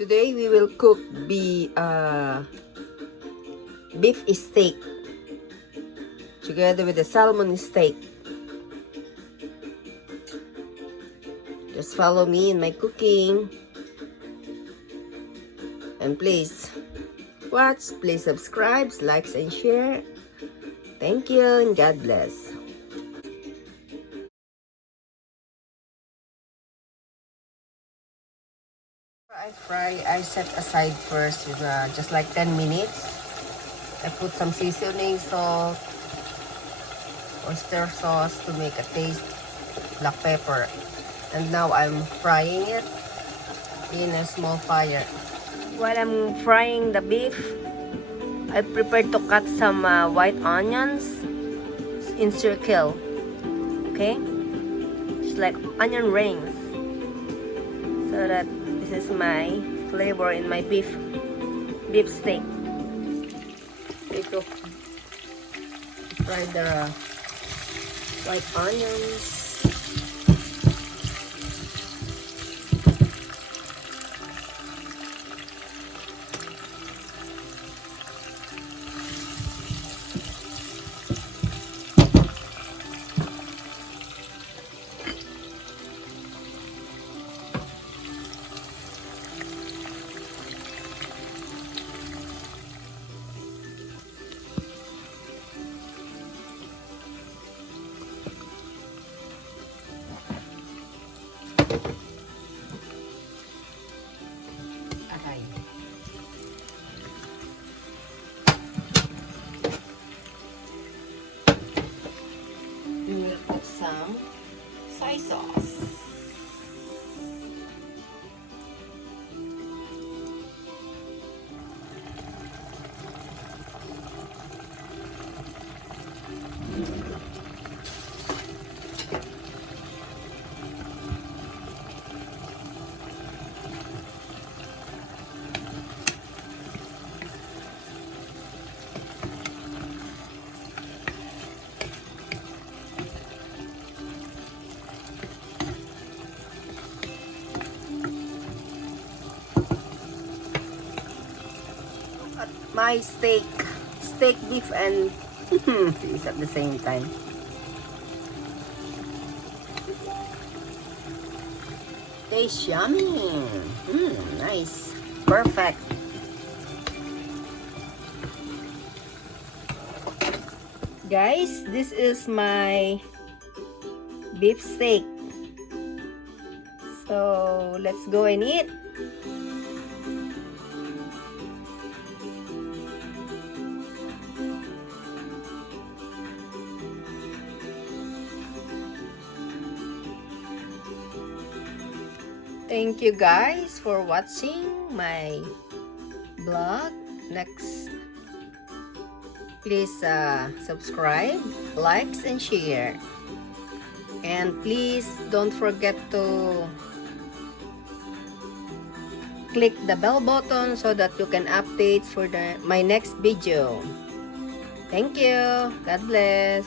Today we will cook beef steak together with the salmon steak. Just follow me in my cooking. And please watch, please subscribe, likes and share. Thank you and God bless. I set aside first with just like 10 minutes. I put some seasoning, salt, oyster sauce to make a taste, black pepper. And now I'm frying it in a small fire. While I'm frying the beef, I prepared to cut some white onions in circle. Okay? It's like onion rings. So that this is my flavor in my beef steak. I cook, fry the white onions. We will put some soy sauce. My steak beef and fish at the same time. Tastes yummy. Nice, perfect. Guys, this is my beef steak. So let's go and eat. Thank you guys for watching my vlog. Next, please subscribe, likes and share. And please don't forget to click the bell button so that you can update for my next video. Thank you. God bless.